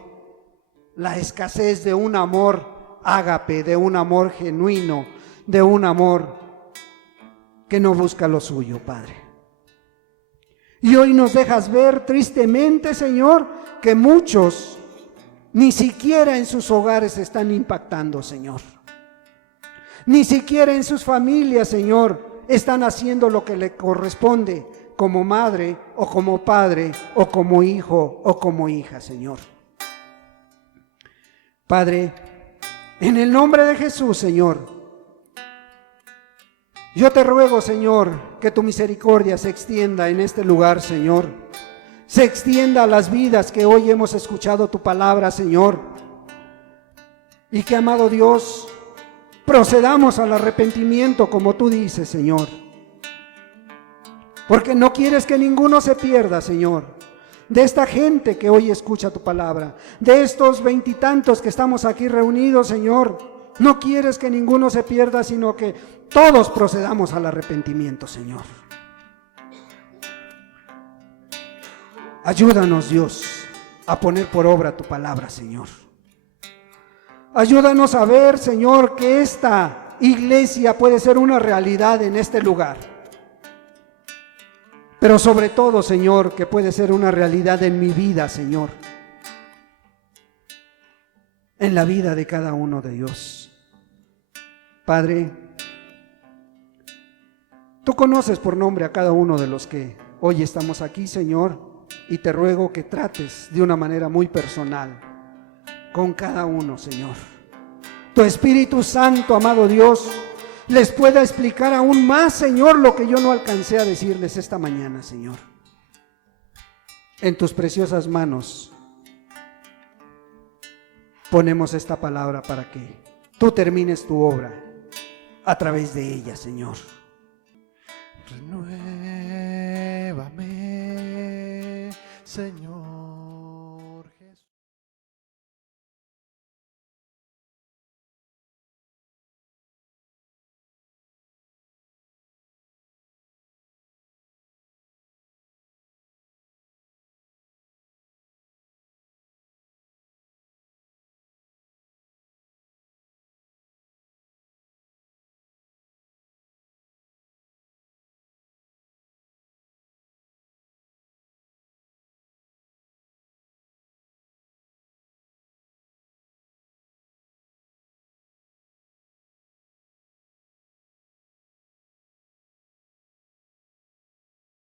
la escasez de un amor ágape, de un amor genuino, de un amor que no busca lo suyo, Padre. Y hoy nos dejas ver tristemente, Señor, que muchos ni siquiera en sus hogares están impactando, Señor. Ni siquiera en sus familias, Señor, están haciendo lo que le corresponde como madre o como padre o como hijo o como hija, Señor. Padre, en el nombre de Jesús, Señor, yo te ruego, Señor, que tu misericordia se extienda en este lugar, Señor. Se extienda a las vidas que hoy hemos escuchado tu palabra, Señor. Y que, amado Dios, procedamos al arrepentimiento como tú dices, Señor. Porque no quieres que ninguno se pierda, Señor. De esta gente que hoy escucha tu palabra, de estos 20 y tantos que estamos aquí reunidos, Señor, No quieres que ninguno se pierda, sino que todos procedamos al arrepentimiento, Señor. Ayúdanos, Dios, a poner por obra tu palabra, Señor. Ayúdanos a ver, Señor, que esta iglesia puede ser una realidad en este lugar. Pero sobre todo, Señor, que puede ser una realidad en mi vida, Señor. En la vida de cada uno de Dios. Padre, tú conoces por nombre a cada uno de los que hoy estamos aquí, Señor, y te ruego que trates de una manera muy personal con cada uno, Señor. Tu Espíritu Santo, amado Dios, les pueda explicar aún más, Señor, lo que yo no alcancé a decirles esta mañana, Señor. En tus preciosas manos ponemos esta palabra para que tú termines tu obra a través de ella, Señor. Renuévame, Señor.